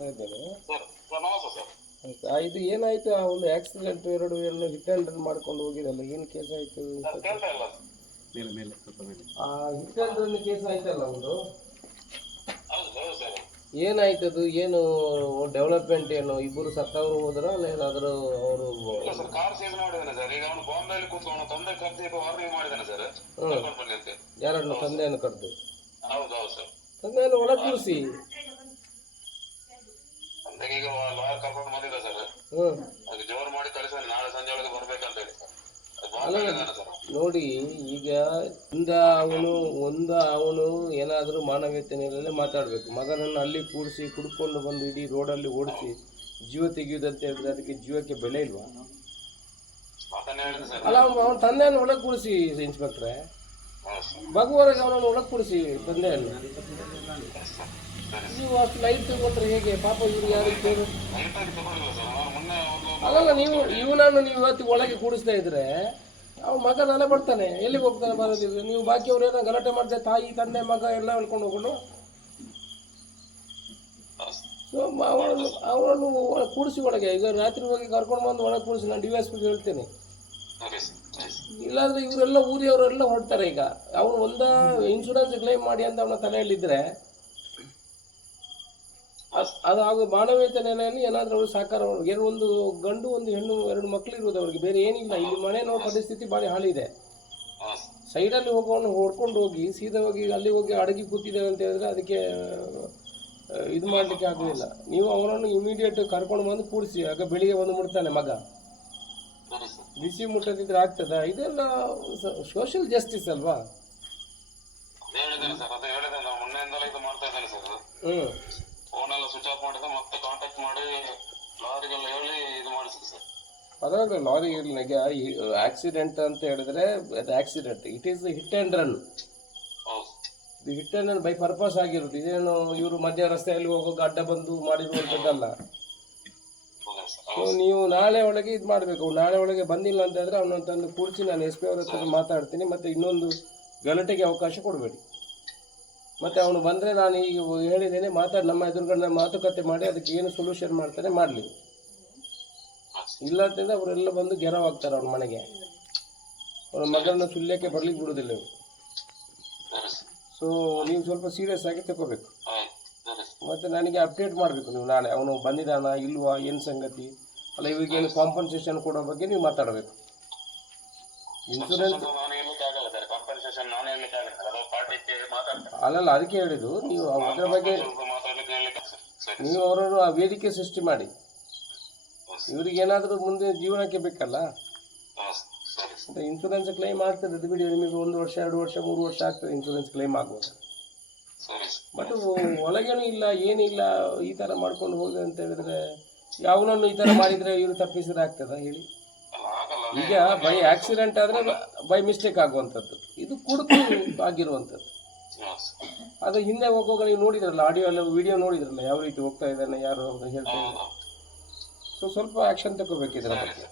ಮಾತಾಡ್ತಾ ಇದ್ದೇನೆ. ಇದು ಏನಾಯ್ತು ಆ ಒಂದು ಆಕ್ಸಿಡೆಂಟ್ ಎರಡು ಎಲ್ಲ ಹಿಟ್ ಅಂಡ್ ರನ್ ಮಾಡ್ಕೊಂಡು ಹೋಗಿದಲ್ಲ ಏನು ಕೇಸ್ ಆಯ್ತು? ಆ ಹಿಟ್ ಅಂಡ್ ರನ್ ಕೇಸ್ ಆಯ್ತಲ್ಲ ಒಂದು? ಹೌದು ಅದು? ಏನು ಡೆವಲಪ್ಮೆಂಟ್ ಏನು? ಇಬ್ಬರು ಸತ್ತವರು ಹೋದ್ರ ಅಲ್ಲ ಏನಾದರೂ ಅವರು ಕಾರ್ ಸೀಸ್ ಮಾಡಿದ್ದಾನೆ ಸರ್. ಈಗ ಅವನು ಬಾಂಬೆಯಲ್ಲಿ ಕೂತ್ಕೊಂಡು ತಂದೆ ಕರ್ದಿ ವಾರ್ನಿಂಗ್ ಮಾಡಿದ್ದಾನೆ ಸರ್. ಯಾರನ್ನು? ತಂದೆಯನ್ನು ಕರ್ದು. ಹೌದು ಹೌದು ಸರ್. ತಂದೆಯನ್ನು ಒಳ ಕೂರಿಸಿ ತಂದೆಗೆ ಈಗ ಲಾಯರ್ ಕರ್ಕೊಂಡು ಬಂದಿದ್ದ ಸರ್ ಅದಕ್ಕೆ ಅದು ಜೋರು ಮಾಡಿ ಕಳಿಸ್ತಾನೆ ನಾಳೆ ಸಂಜೆ ಒಳಗೆ ಬರ್ಬೇಕಂತ ಹೇಳಿ ಸರ್ ನೋಡಿ ಈಗ ಒಂದ ಅವನು ಒಂದ ಅವನು ಏನಾದರೂ ಮಾನವೀಯತೆ ನೆಲೆಯಲ್ಲಿ ಮಾತಾಡಬೇಕು. ಮಗನನ್ನು ಅಲ್ಲಿ ಕೂಡಿಸಿ ಕುಡ್ಕೊಂಡು ಬಂದು ಇಡೀ ರೋಡಲ್ಲಿ ಓಡಿಸಿ ಜೀವ ತೆಗೆಯುವುದಂತ ಹೇಳಿದ್ರೆ ಅದಕ್ಕೆ ಜೀವಕ್ಕೆ ಬೆಲೆ ಇಲ್ವಾ? ಅಲ್ಲ ಅವನು ಅವನ ತಂದೆಯನ್ನು ಒಳಗೆ ಕೂಡಿಸಿ ಇನ್ಸ್ಪೆಕ್ಟ್ರೆ ಮಗುವರೆಗೆ ಅವನನ್ನು ಒಳಗೆ ಕೂಡಿಸಿ ತಂದೆಯನ್ನು ನೀವು ಅಷ್ಟು ಲೈಟ್ ತಗೊಂಡ್ರೆ ಹೇಗೆ? ಪಾಪ ಇವ್ರು ಯಾರು ಅಲ್ಲಲ್ಲ ನೀವು, ಇವನನ್ನು ನೀವು ಇವತ್ತು ಒಳಗೆ ಕೂಡಿಸ್ತಾ ಇದ್ರೆ, ಅವ್ನ ಮಗ ನಾನೇ ಬರ್ತಾನೆ. ಎಲ್ಲಿಗೆ ಹೋಗ್ತಾನೆ ಬರೋದಿದ್ರೆ ನೀವು ಬಾಕಿಯವ್ರು ಗಲಾಟೆ ಮಾಡಿದೆ, ತಾಯಿ, ತಂದೆ, ಮಗ ಎಲ್ಲ ಹೇಳ್ಕೊಂಡು ಹೋಗೋಣ ಅವನನ್ನು ಅವನನ್ನು ಕೂಡಿಸಿ ಒಳಗೆ. ಈಗ ರಾತ್ರಿ ಹೋಗಿ ಕರ್ಕೊಂಡು ಬಂದು ಒಳಗೆ ಕೂಡಿಸಿ, ನಾನು ಡಿ ಎಸ್ ಹೇಳ್ತೇನೆ. ಇಲ್ಲಾಂದ್ರೆ ಇವರೆಲ್ಲ ಊರಿಯವರೆಲ್ಲ ಹೊರಟಾರೆ ಈಗ. ಅವನು ಒಂದ ಇನ್ಶೂರೆನ್ಸ್ ಕ್ಲೈಮ್ ಮಾಡಿ ಅಂತ ಅವನ ತಲೆಯಲ್ಲಿದ್ದರೆ ಅದು ಹಾಗೂ ಮಾನವೀಯತೆ ನೆಲೆಯಲ್ಲಿ ಏನಾದರೂ ಅವರು ಸಾಕಾರ ಒಂದು ಗಂಡು, ಒಂದು ಹೆಣ್ಣು, ಎರಡು ಮಕ್ಕಳು ಇರೋದು ಅವ್ರಿಗೆ. ಬೇರೆ ಏನಿಲ್ಲ. ಇಲ್ಲಿ ಮನೆ ನೋವು ಪರಿಸ್ಥಿತಿ ಭಾಳ ಹಾಳಿದೆ. ಸೈಡಲ್ಲಿ ಹೋಗೋನು ಹೊಡ್ಕೊಂಡು ಹೋಗಿ ಸೀದಾ ಹೋಗಿ ಅಲ್ಲಿ ಹೋಗಿ ಅಡಗಿ ಕೂತಿದ್ದೇವೆ ಅಂತ ಹೇಳಿದ್ರೆ ಅದಕ್ಕೆ ಇದು ಮಾಡಲಿಕ್ಕೆ ಆಗಲಿಲ್ಲ ನೀವು ಅವರನ್ನು ಇಮಿಡಿಯೇಟ್ ಕರ್ಕೊಂಡು ಬಂದು ಕೂಡಿಸಿ ಆಗ ಬೆಳಿಗ್ಗೆ ಬಂದು ಮುಡ್ತಾನೆ ಮಗ. ಬಿಸಿ ಮುಟ್ಟದಿದ್ರೆ ಆಗ್ತದ? ಇದೆಲ್ಲ ಸೋಷಿಯಲ್ ಜಸ್ಟಿಸ್ ಅಲ್ವಾ? ಅದೇ ಹೇಳಿದ್ದೇನೆ ಸರ್ ಅದೇ ಹೇಳಿದೆ ನಾವು ಮೊನ್ನೆಯಿಂದಲೇ ಇದು ಮಾಡ್ತಾ ಇದ್ದೇನೆ ಸರ್ ಹ್ಞೂ ಫೋನ್ ಎಲ್ಲ ಸ್ವಿಚ್ ಆಫ್ ಮಾಡಿದೆ ಮತ್ತೆ ಕಾಂಟ್ಯಾಕ್ಟ್ ಮಾಡಿ ಲಾರಿಗೆಲ್ಲ ಹೇಳಿ ಇದು ಮಾಡಿಸಿದೆ ಸರ್. ಅದ್ರಾಗ ಲಾರಿ ಇರ್ಲಿಕ್ಕೆ ಆಕ್ಸಿಡೆಂಟ್ ಅಂತ ಹೇಳಿದ್ರೆ ಅದು accident it is hit and run ಇದು hit and run by purpose ಆಗಿರೋದು. ಇದೇನು ಇವರು ಮಧ್ಯ ರಸ್ತೆಯಲ್ಲಿ ಹೋಗೋ ಅಡ್ಡ ಬಂದು ಮಾಡಿರುವಂಥದ್ದಲ್ಲ. ನೀವು ನಾಳೆ ಒಳಗೆ ಇದು ಮಾಡಬೇಕು. ನಾಳೆ ಒಳಗೆ ಬಂದಿಲ್ಲ ಅಂತ ಹೇಳಿದ್ರೆ ಅವನನ್ನು ತಂದು ಕೂರಿಸಿ ನಾನು ಎಸ್ ಪಿ ಅವ್ರ ಹತ್ರ ಮಾತಾಡ್ತೀನಿ. ಮತ್ತು ಇನ್ನೊಂದು ಗಲಾಟೆಗೆ ಅವಕಾಶ ಕೊಡಬೇಡಿ. ಮತ್ತು ಅವನು ಬಂದರೆ ನಾನು ಈಗ ಹೇಳಿದ್ದೇನೆ ಮಾತಾಡಿ ನಮ್ಮ ಎದುರುಗಡೆ ಮಾತುಕತೆ ಮಾಡಿ ಅದಕ್ಕೆ ಏನು ಸೊಲ್ಯೂಷನ್ ಮಾಡ್ತಾನೆ ಮಾಡಲಿ. ಇಲ್ಲ ಅಂತಂದರೆ ಅವರೆಲ್ಲ ಬಂದು ಗೆರವಾಗ್ತಾರೆ ಅವ್ರ ಮನೆಗೆ. ಅವನ ಮಗನ ಸುಳ್ಯಕ್ಕೆ ಬರಲಿಕ್ಕೆ ಬಿಡೋದಿಲ್ಲ ಸೊ ನೀವು ಸ್ವಲ್ಪ ಸೀರಿಯಸ್ ಆಗಿ ತಗೋಬೇಕು. ಮತ್ತು ನನಗೆ ಅಪ್ಡೇಟ್ ಮಾಡಬೇಕು ನೀವು ನಾಳೆ. ಅವನು ಬಂದಿದ್ದಾನ ಇಲ್ವಾ ಏನು ಸಂಗತಿ? ಅಲ್ಲ ಇವಾಗೇನು ಕಾಂಪನ್ಸೇಷನ್ ಕೊಡೋ ಬಗ್ಗೆ ನೀವು ಮಾತಾಡಬೇಕು. ಮಾತಾಡ್ತಾರೆ. ಅಲ್ಲಲ್ಲ ಅದಕ್ಕೆ ಹೇಳಿದ್ದು. ನೀವು ಅದರ ಬಗ್ಗೆ ನೀವು ಅವರನ್ನು ಆ ವೇದಿಕೆ ಸೃಷ್ಟಿ ಮಾಡಿ. ಇವ್ರಿಗೆ ಏನಾದರೂ ಮುಂದೆ ಜೀವನಕ್ಕೆ ಬೇಕಲ್ಲ? ಇನ್ಶೂರೆನ್ಸ್ ಕ್ಲೈಮ್ ಆಗ್ತದೆ. ಅದು ಬಿಡಿ ನಿಮಗೆ ಒಂದು ವರ್ಷ ಎರಡು ವರ್ಷ ಮೂರು ವರ್ಷ ಆಗ್ತದೆ. ಇನ್ಶೂರೆನ್ಸ್ ಕ್ಲೈಮ್ ಆಗ್ಬೋದು. ಬಟ್ ಒಳಗೇನು ಇಲ್ಲ ಏನಿಲ್ಲ ಈ ತರ ಮಾಡ್ಕೊಂಡು ಹೋಗಿದೆ ಅಂತ ಹೇಳಿದ್ರೆ ಯಾವನನ್ನು ಈ ತರ ಮಾಡಿದ್ರೆ ಇವರು ತಪ್ಪಿಸಿದ್ರೆ ಆಗ್ತದ ಹೇಳಿ? ಈಗ ಬೈ ಆಕ್ಸಿಡೆಂಟ್ ಆದ್ರೆ ಬೈ ಮಿಸ್ಟೇಕ್ ಆಗುವಂಥದ್ದು. ಇದು ಕುಡುಕು ಆಗಿರುವಂಥದ್ದು. ಅದು ಹಿಂದೆ ಹೋಗುವಾಗ ನೀವು ನೋಡಿದ್ರಲ್ಲ ಆಡಿಯೋ ಎಲ್ಲ ವಿಡಿಯೋ ನೋಡಿದ್ರಲ್ಲ ಯಾವ ರೀತಿ ಹೋಗ್ತಾ ಇದ್ದಾನೆ ಯಾರು ಹೇಳ್ತಾ ಇದ್ದಾರೆ ಸೊ ಸ್ವಲ್ಪ ಆಕ್ಷನ್ ತಗೋಬೇಕು ಇದರ ಬಗ್ಗೆ